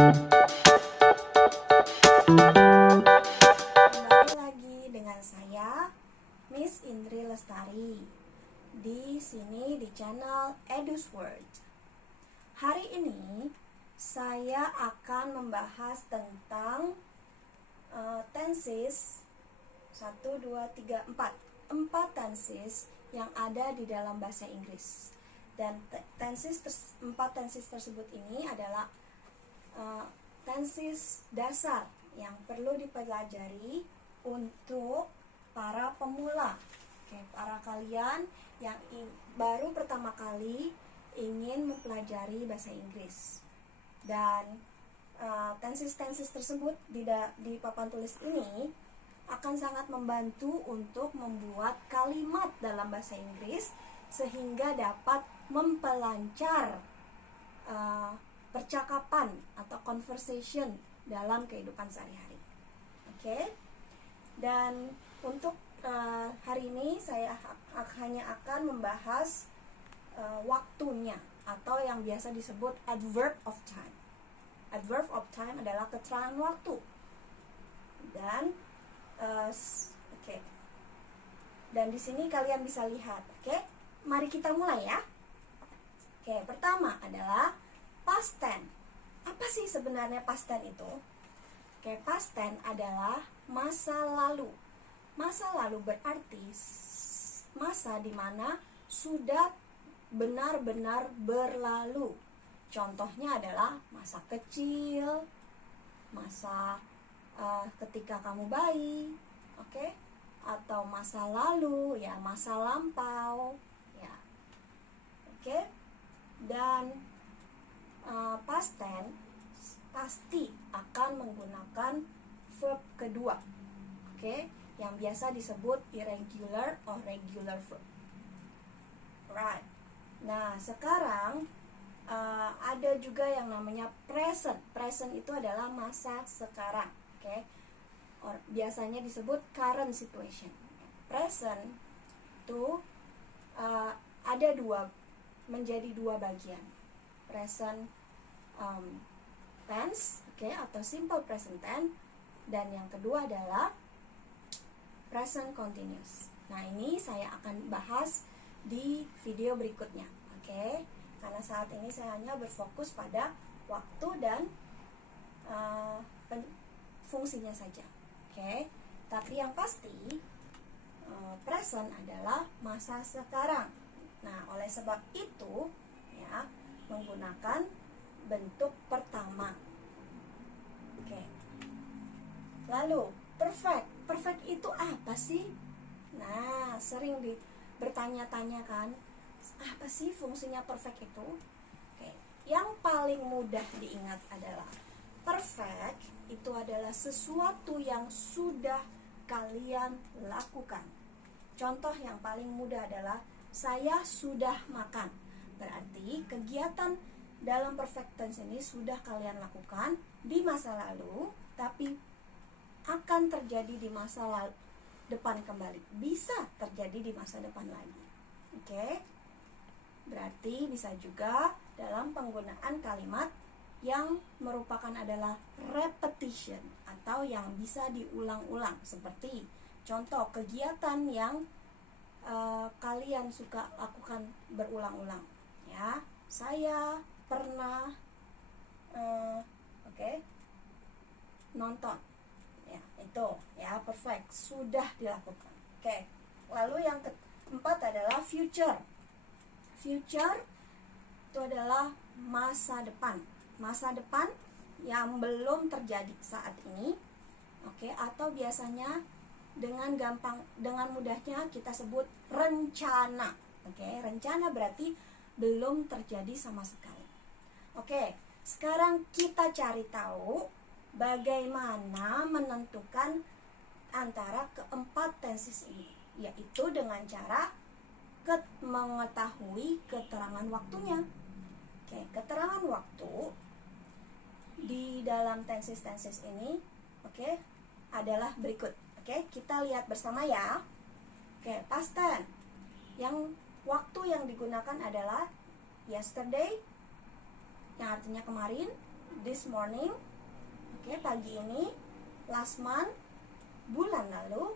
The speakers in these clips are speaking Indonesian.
Kembali lagi dengan saya, Miss Indri Lestari, di sini di channel Edu's World. Hari ini saya akan membahas tentang tenses 1, 2, 3, 4 tenses yang ada di dalam bahasa Inggris. Dan 4 tenses tersebut ini adalah tenses dasar yang perlu dipelajari untuk para pemula. Para kalian yang baru pertama kali ingin mempelajari bahasa Inggris. Dan tenses-tenses tersebut di papan tulis ini akan sangat membantu untuk membuat kalimat dalam bahasa Inggris sehingga dapat memperlancar percakapan atau conversation dalam kehidupan sehari-hari. Oke? Dan untuk hari ini saya hanya akan membahas waktunya atau yang biasa disebut adverb of time. Adverb of time adalah keterangan waktu. Dan dan di sini kalian bisa lihat. Mari kita mulai ya. Pertama adalah past tense. Apa sih sebenarnya past tense itu? Past tense adalah masa lalu. Masa lalu berarti masa di mana sudah benar-benar berlalu. Contohnya adalah masa kecil, masa ketika kamu bayi, atau masa lalu, ya masa lampau, ya, Dan past tense pasti akan menggunakan verb kedua, yang biasa disebut irregular or regular verb. Right. Nah, sekarang ada juga yang namanya present. Present itu adalah masa sekarang, biasanya disebut current situation. Present itu ada menjadi dua bagian. Present tense, atau simple present tense, dan yang kedua adalah present continuous. Nah, ini saya akan bahas di video berikutnya, karena saat ini saya hanya berfokus pada waktu dan fungsinya saja, Tapi yang pasti present adalah masa sekarang. Nah, oleh sebab itu ya menggunakan bentuk pertama. Lalu perfect. Perfect itu apa sih? Nah, sering bertanya-tanya kan, apa sih fungsinya perfect itu? Yang paling mudah diingat adalah perfect itu adalah sesuatu yang sudah kalian lakukan. Contoh yang paling mudah adalah saya sudah makan. Berarti kegiatan dalam perfect tense ini sudah kalian lakukan di masa lalu, tapi akan terjadi di masa depan kembali. Bisa terjadi di masa depan lagi. Berarti bisa juga dalam penggunaan kalimat yang merupakan adalah repetition atau yang bisa diulang-ulang, seperti contoh kegiatan yang kalian suka lakukan berulang-ulang, ya. Saya pernah nonton, ya, itu ya perfect, sudah dilakukan. Lalu yang keempat adalah future. Future itu adalah masa depan. Masa depan yang belum terjadi saat ini, atau biasanya dengan mudahnya kita sebut rencana. Rencana berarti belum terjadi sama sekali. Sekarang kita cari tahu bagaimana menentukan antara keempat tenses ini, yaitu dengan cara mengetahui keterangan waktunya. Keterangan waktu di dalam tenses-tenses ini adalah berikut. Kita lihat bersama ya. Past tense. Yang waktu yang digunakan adalah yesterday, yang artinya kemarin, this morning. Oke, pagi ini. Last month, bulan lalu.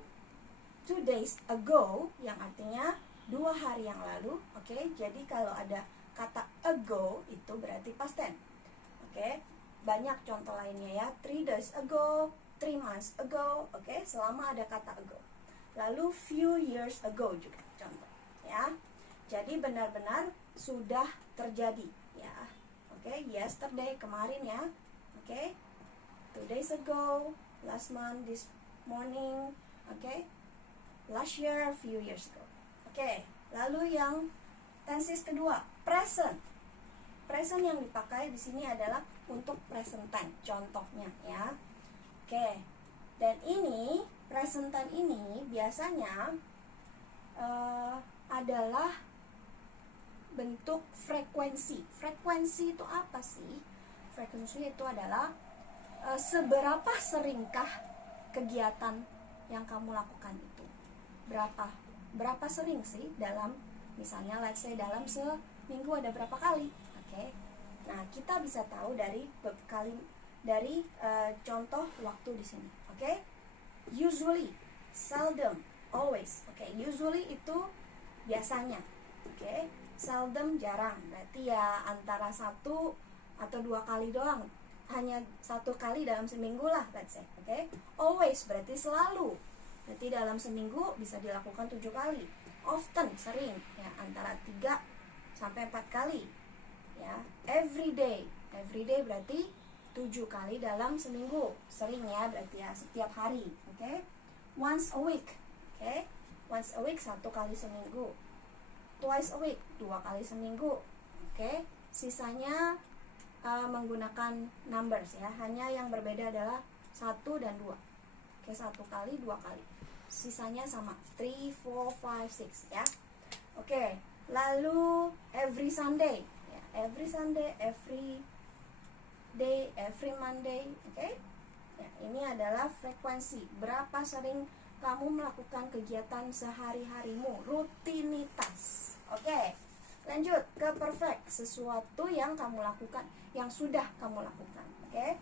2 days ago, yang artinya 2 hari yang lalu. Oke, jadi kalau ada kata ago itu berarti past tense. Oke, banyak contoh lainnya ya. 3 days ago, 3 months ago. Oke, selama ada kata ago. Lalu few years ago juga contoh ya. Jadi benar-benar sudah terjadi ya. Oke, yesterday kemarin ya. Oke, 2 days ago, last month, this morning. Oke, last year, few years ago. Oke, lalu yang tenses kedua, present. Present yang dipakai di sini adalah untuk present time, contohnya ya. Oke, dan ini present time ini biasanya adalah bentuk frekuensi. Frekuensi itu apa sih? Frekuensi itu adalah seberapa seringkah kegiatan yang kamu lakukan itu. Berapa sering sih dalam, misalnya let's say dalam seminggu ada berapa kali. Oke. Nah, kita bisa tahu dari contoh waktu di sini. Oke. Usually, seldom, always. Oke, usually itu biasanya. Oke. Seldom jarang. Berarti ya antara 1 atau 2 kali doang. Hanya 1 kali dalam seminggu lah, let's say. Oke. Always berarti selalu. Berarti dalam seminggu bisa dilakukan 7 kali. Often, sering ya, antara 3 sampai 4 kali. Ya, every day berarti 7 kali dalam seminggu. Sering ya, berarti ya setiap hari. Oke. Once a week. Oke. Once a week 1 kali seminggu. Twice a week 2 kali seminggu. Oke. Sisanya menggunakan numbers ya. Hanya yang berbeda adalah 1 dan 2. Oke, 1 kali, 2 kali. Sisanya sama, 3, 4, 5, 6 ya. Oke. Lalu every Sunday ya. Every Sunday, every day, every Monday. Oke. Ya, ini adalah frekuensi. Berapa sering kamu melakukan kegiatan sehari-harimu, rutinitas. Oke. Lanjut ke perfect, sesuatu yang kamu lakukan, yang sudah kamu lakukan. Oke.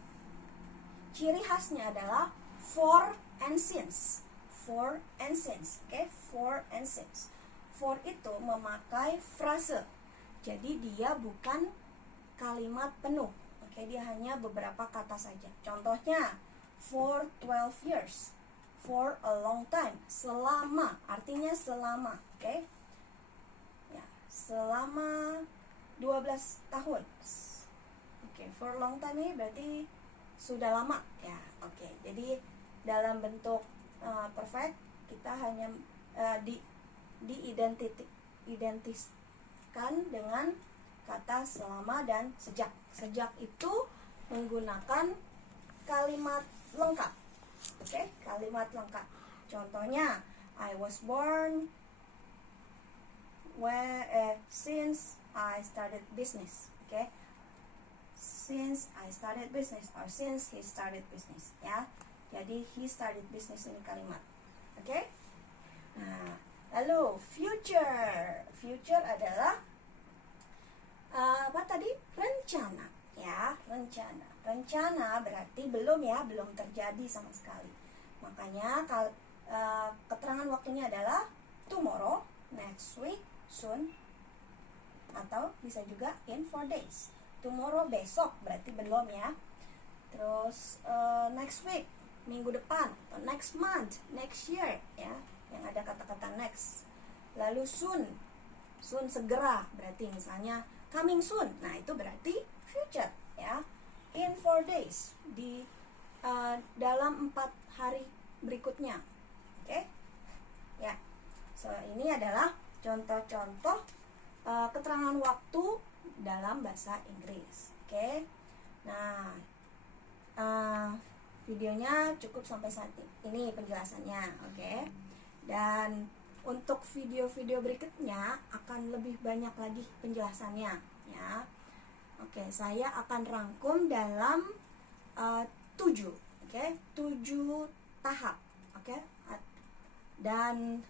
Ciri khasnya adalah for and since. For and since. Oke, for and since. For itu memakai frase. Jadi dia bukan kalimat penuh. Oke, dia hanya beberapa kata saja. Contohnya, for 12 years. For a long time. Selama, artinya selama. Oke. Ya, selama 12 tahun. Oke, for long time ini berarti sudah lama ya. Oke, jadi dalam bentuk perfect kita hanya diidentikan dengan kata selama dan sejak. Sejak itu menggunakan kalimat lengkap. Oke, kalimat lengkap. Contohnya, I was born since I started business. Oke. Since I started business or since he started business ya. Jadi he started business ini kalimat. Oke? Nah, lalu future. Future adalah apa tadi? Rencana ya, rencana. Rencana berarti belum ya, belum terjadi sama sekali. Makanya keterangan waktunya adalah tomorrow, next week, soon, atau bisa juga in 4 days. Tomorrow besok berarti belum ya. Terus next week minggu depan, atau next month, next year ya, yang ada kata-kata next. Lalu soon segera berarti misalnya coming soon. Nah, itu berarti future ya. In 4 days, di dalam 4 hari berikutnya. Oke? Ya. So, ini adalah contoh-contoh keterangan waktu dalam bahasa Inggris. Oke. Nah, videonya cukup sampai saat ini penjelasannya. Oke. Dan untuk video-video berikutnya akan lebih banyak lagi penjelasannya ya. Oke, saya akan rangkum dalam 7 tahap. Oke. Dan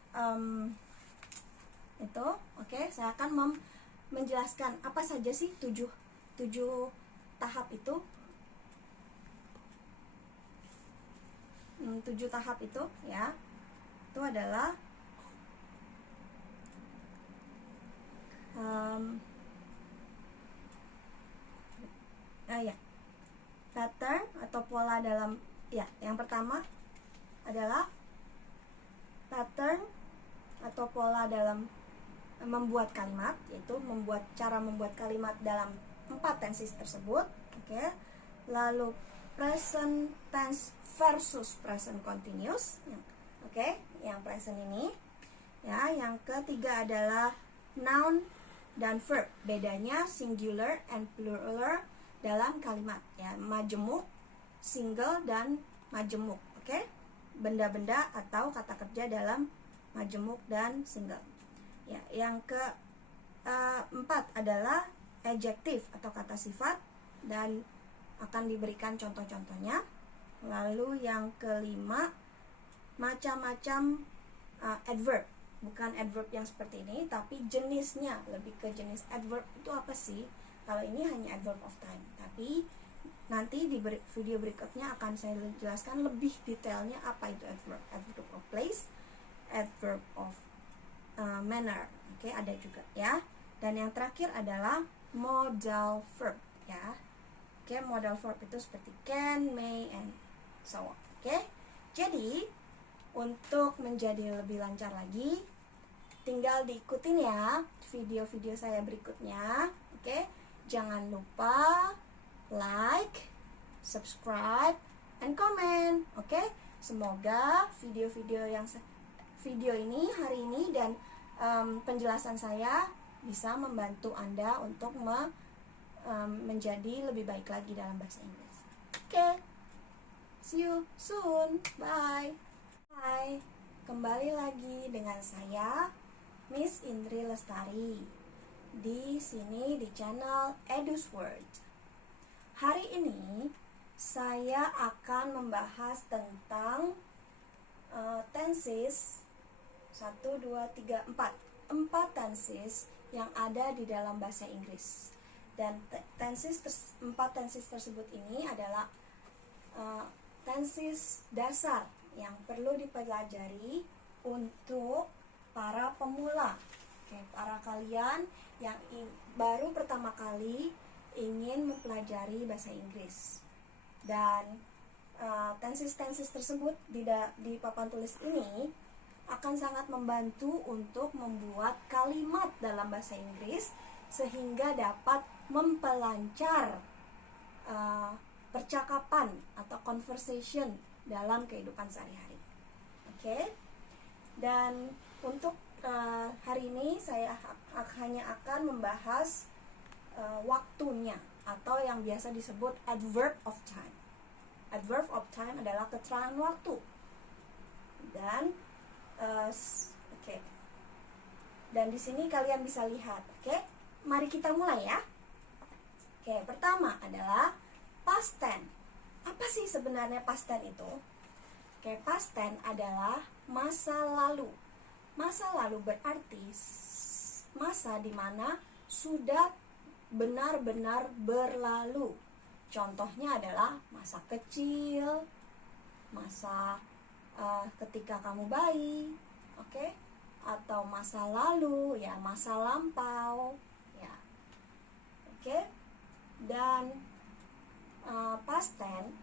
itu saya akan menjelaskan apa saja sih 7 tahap itu. 7 tahap itu ya, itu adalah pattern atau pola dalam, ya, yang pertama adalah pattern atau pola dalam membuat kalimat, yaitu cara membuat kalimat dalam 4 tenses tersebut. Oke. Lalu present tense versus present continuous. Oke, yang present ini. Ya, yang ketiga adalah noun dan verb. Bedanya singular and plural dalam kalimat, ya, majemuk, single dan majemuk. Oke. Benda-benda atau kata kerja dalam majemuk dan single. Ya, yang keempat adalah adjektif atau kata sifat dan akan diberikan contoh-contohnya. Lalu yang kelima, macam-macam adverb. Bukan adverb yang seperti ini, tapi jenisnya, lebih ke jenis adverb itu apa sih? Kalau ini hanya adverb of time, tapi nanti di video berikutnya akan saya jelaskan lebih detailnya apa itu adverb. Adverb of place, adverb of manner. Oke, ada juga ya. Dan yang terakhir adalah modal verb, ya. Oke, modal verb itu seperti can, may, and so on. Oke, jadi untuk menjadi lebih lancar lagi, tinggal diikutin ya video-video saya berikutnya. Oke, jangan lupa like, subscribe, and comment. Oke, semoga video-video ini hari ini dan penjelasan saya bisa membantu Anda untuk menjadi lebih baik lagi dalam bahasa Inggris. Oke, see you soon. Bye. Hai, kembali lagi dengan saya, Miss Indri Lestari, di sini di channel Edu's World. Hari ini saya akan membahas tentang tenses 1, 2, 3, 4 tenses yang ada di dalam bahasa Inggris. Dan 4 tenses tersebut ini adalah tenses dasar yang perlu dipelajari untuk para pemula. Oke, para kalian yang baru pertama kali ingin mempelajari bahasa Inggris. Dan tenses-tenses tersebut di papan tulis ini akan sangat membantu untuk membuat kalimat dalam bahasa Inggris sehingga dapat memperlancar percakapan atau conversation dalam kehidupan sehari-hari. Oke. Dan untuk hari ini saya hanya akan membahas waktunya atau yang biasa disebut adverb of time. Adverb of time adalah keterangan waktu. Dan oke. Dan di sini kalian bisa lihat, oke? Mari kita mulai ya. Oke, pertama adalah past tense. Apa sih sebenarnya past tense itu? Oke, past tense adalah masa lalu. Masa lalu berarti masa di mana sudah benar-benar berlalu. Contohnya adalah masa kecil, masa ketika kamu bayi, oke? Atau masa lalu, ya, masa lampau, ya. Oke? Dan past tense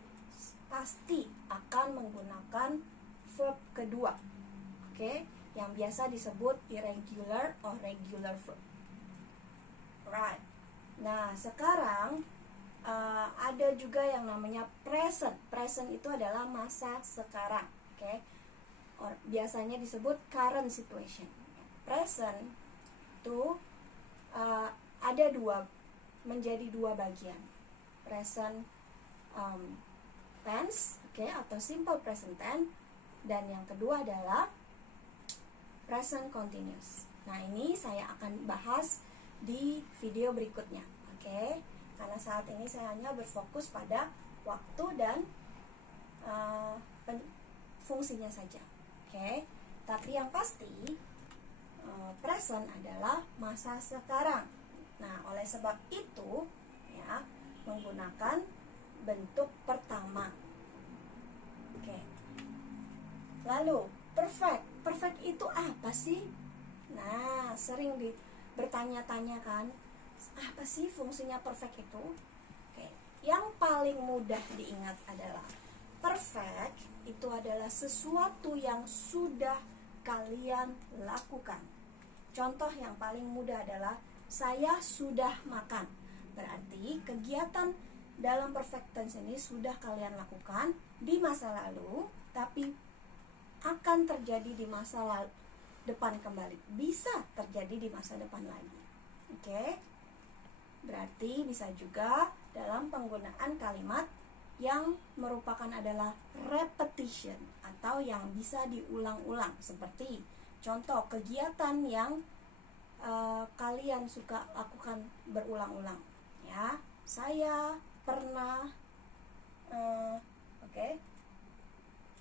pasti akan menggunakan verb kedua, oke? Yang biasa disebut irregular or regular verb. Right. Nah, sekarang ada juga yang namanya present. Present itu adalah masa sekarang, oke? Biasanya disebut current situation. Present itu ada menjadi dua bagian. Present tense, oke, atau simple present tense, dan yang kedua adalah present continuous. Nah, ini saya akan bahas di video berikutnya, oke? Karena saat ini saya hanya berfokus pada waktu dan fungsinya saja, oke? Tapi yang pasti present adalah masa sekarang. Nah, oleh sebab itu, ya, menggunakan bentuk pertama. Oke. Lalu, perfect. Perfect itu apa sih? Nah, sering bertanya-tanya kan, apa sih fungsinya perfect itu? Oke, yang paling mudah diingat adalah perfect itu adalah sesuatu yang sudah kalian lakukan. Contoh yang paling mudah adalah saya sudah makan. Berarti kegiatan dalam perfect tense ini sudah kalian lakukan di masa lalu, tapi akan terjadi di masa depan kembali. Bisa terjadi di masa depan lagi. Oke? Berarti bisa juga dalam penggunaan kalimat yang merupakan adalah repetition atau yang bisa diulang-ulang, seperti contoh kegiatan yang kalian suka lakukan berulang-ulang. Ya, saya pernah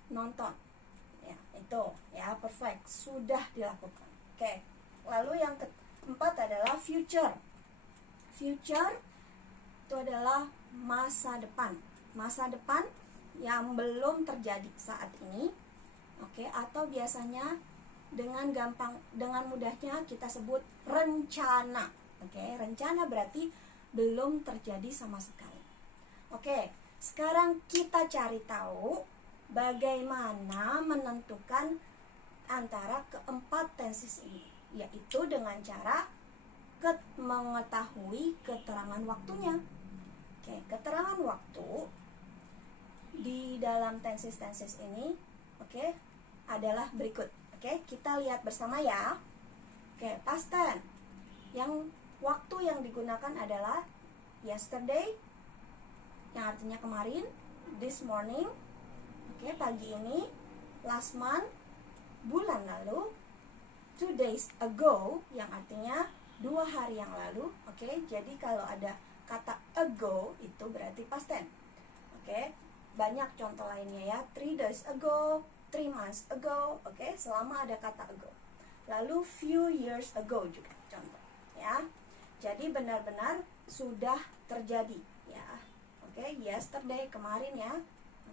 nonton. Ya, itu ya perfect, sudah dilakukan. Oke. Lalu yang keempat adalah future. Future itu adalah masa depan. Masa depan yang belum terjadi saat ini. Oke, atau biasanya dengan mudahnya kita sebut rencana. Oke, rencana berarti belum terjadi sama sekali. Oke, sekarang kita cari tahu bagaimana menentukan antara keempat tenses ini, yaitu dengan cara mengetahui keterangan waktunya. Oke, keterangan waktu di dalam tenses ini, adalah berikut. Oke, kita lihat bersama ya. Oke, past tense. Yang waktu yang digunakan adalah yesterday, yang artinya kemarin, this morning, pagi ini, last month, bulan lalu, 2 days ago, yang artinya 2 hari yang lalu. Jadi kalau ada kata ago itu berarti past tense. Banyak contoh lainnya ya, 3 days ago, 3 months ago. Selama ada kata ago. Lalu few years ago juga contoh ya. Jadi benar-benar sudah terjadi ya. Yesterday, kemarin ya.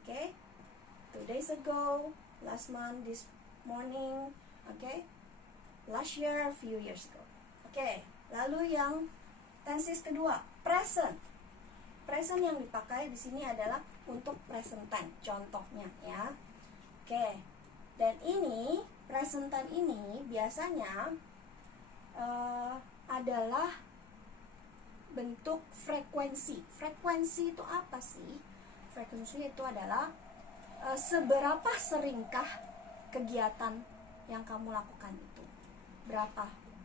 2 days ago, last month, this morning, last year, few years ago. Lalu yang tenses kedua, present. Present yang dipakai di sini adalah untuk present time, contohnya ya. Dan ini present time ini biasanya adalah bentuk frekuensi. Frekuensi itu apa sih? Frekuensi itu adalah seberapa seringkah kegiatan yang kamu lakukan itu.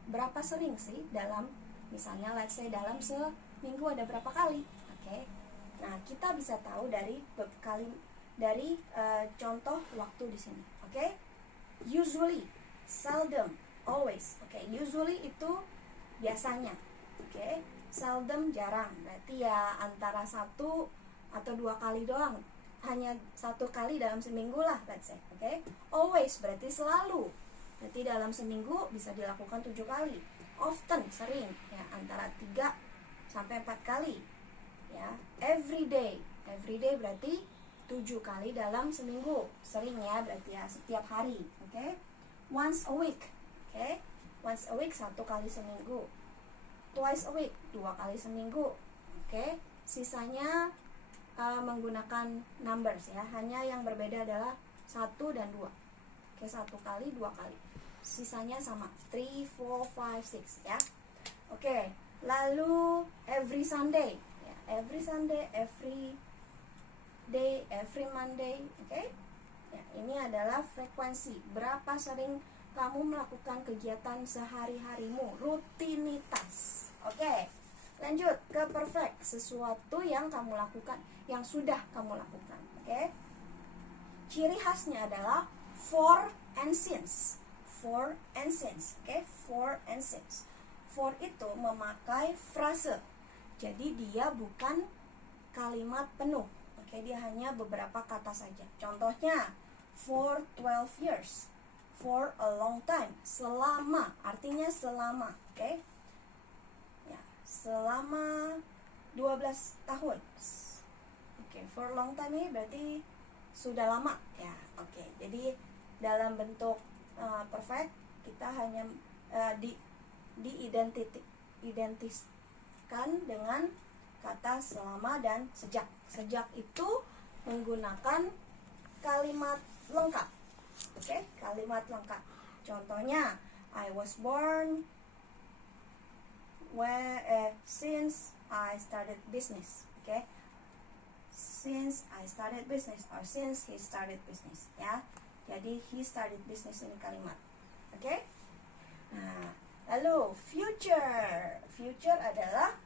Berapa sering sih dalam, misalnya let's say dalam seminggu ada berapa kali. Nah, kita bisa tahu dari contoh waktu di sini. Usually, seldom, always. Usually itu biasanya. Seldom, jarang. Berarti ya antara 1 atau 2 kali doang. Hanya 1 kali dalam seminggu lah, let's say. Always berarti selalu. Berarti dalam seminggu bisa dilakukan 7 kali. Often, sering ya, antara 3 sampai 4 kali. Ya, every day berarti 7 kali dalam seminggu. Sering ya, berarti ya setiap hari. Once a week. Once a week 1 kali seminggu. Twice a week 2 kali seminggu. Sisanya menggunakan numbers ya. Hanya yang berbeda adalah 1 dan 2. 1 kali, 2 kali. Sisanya sama, 3, 4, 5, 6 ya. Lalu every Sunday. Every Sunday, every day, every Monday. Ya, ini adalah frekuensi. Berapa sering kamu melakukan kegiatan sehari-harimu, rutinitas. Lanjut ke perfect, sesuatu yang kamu lakukan, yang sudah kamu lakukan. Ciri khasnya adalah for and since. For and since. For and since. For itu memakai frase. Jadi dia bukan kalimat penuh. Dia hanya beberapa kata saja. Contohnya, for 12 years. For a long time. Selama, artinya selama. Ya, selama 12 tahun. For a long time ini berarti sudah lama ya. Jadi dalam bentuk perfect, kita hanya diidentiskan dengan kata selama dan sejak. Sejak itu menggunakan kalimat lengkap. Oke, kalimat lengkap. Contohnya, I was born since I started business. Oke, since I started business or since he started business, ya. Jadi he started business ini kalimat. Oke. Nah, lalu future. Future adalah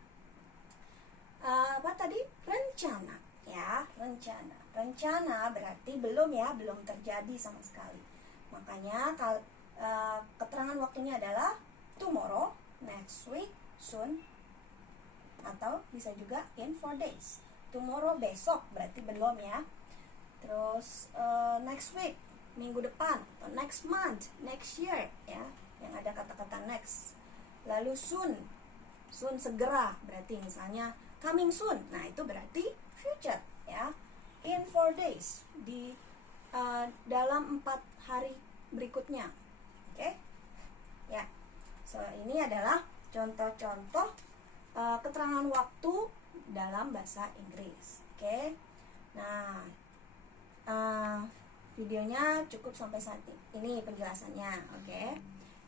apa tadi? Rencana, ya, rencana. Rencana berarti belum, ya, belum terjadi sama sekali. Makanya keterangan waktunya adalah tomorrow, next week, soon, atau bisa juga in 4 days. Tomorrow besok berarti belum, ya. Terus next week minggu depan, atau next month, next year, ya, yang ada kata-kata next. Lalu soon segera, berarti misalnya coming soon. Nah, itu berarti future, ya. In 4 days, di dalam 4 hari berikutnya. Oke? Ya. So, ini adalah contoh-contoh keterangan waktu dalam bahasa Inggris. Oke? Nah, videonya cukup sampai saat ini penjelasannya, oke?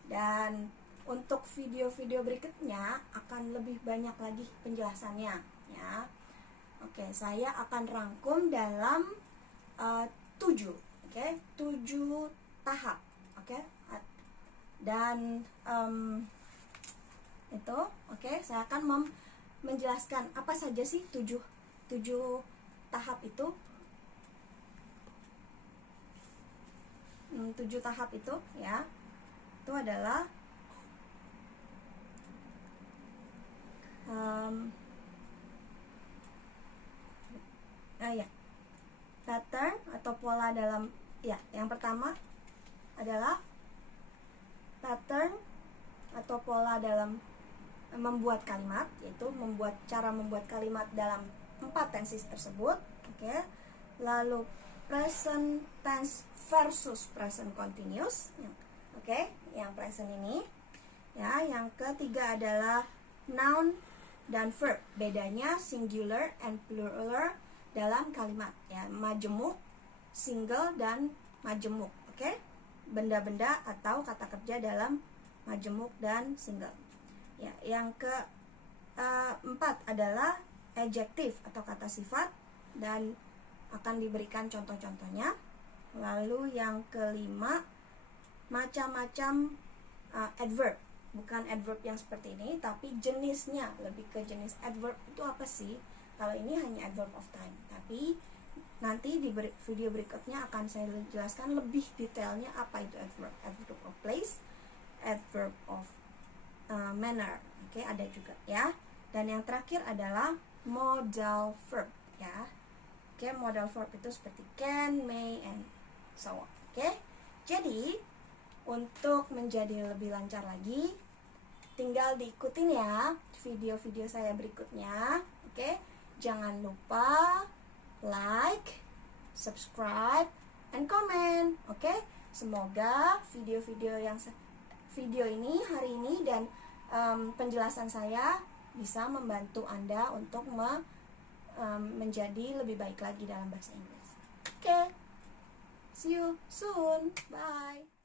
Dan untuk video-video berikutnya akan lebih banyak lagi penjelasannya, ya. Oke, saya akan rangkum dalam 7, oke? 7 tahap, oke? Dan itu, oke? Saya akan menjelaskan apa saja sih 7 tahap itu. 7 tahap itu, ya, itu adalah pattern atau pola dalam, ya, yang pertama adalah pattern atau pola dalam membuat kalimat, yaitu cara membuat kalimat dalam 4 tenses tersebut, oke. Lalu present tense versus present continuous, oke, yang present ini, ya. Yang ketiga adalah noun dan verb, bedanya singular and plural dalam kalimat, ya, majemuk, single dan majemuk, oke, benda-benda atau kata kerja dalam majemuk dan single, ya. Yang keempat adalah adjective atau kata sifat dan akan diberikan contoh-contohnya. Lalu yang kelima, macam-macam adverb, bukan adverb yang seperti ini, tapi jenisnya, lebih ke jenis adverb itu apa sih. Kalau ini hanya adverb of time, tapi nanti di video berikutnya akan saya jelaskan lebih detailnya apa itu adverb. Adverb of place, adverb of manner, oke, ada juga, ya. Dan yang terakhir adalah modal verb, ya. Oke, modal verb itu seperti can, may, and so on. Oke, jadi untuk menjadi lebih lancar lagi, tinggal diikutin, ya, video-video saya berikutnya. Oke, jangan lupa like, subscribe, and comment. Oke, semoga video-video ini hari ini dan penjelasan saya bisa membantu Anda untuk menjadi lebih baik lagi dalam bahasa Inggris. Oke, see you soon. Bye.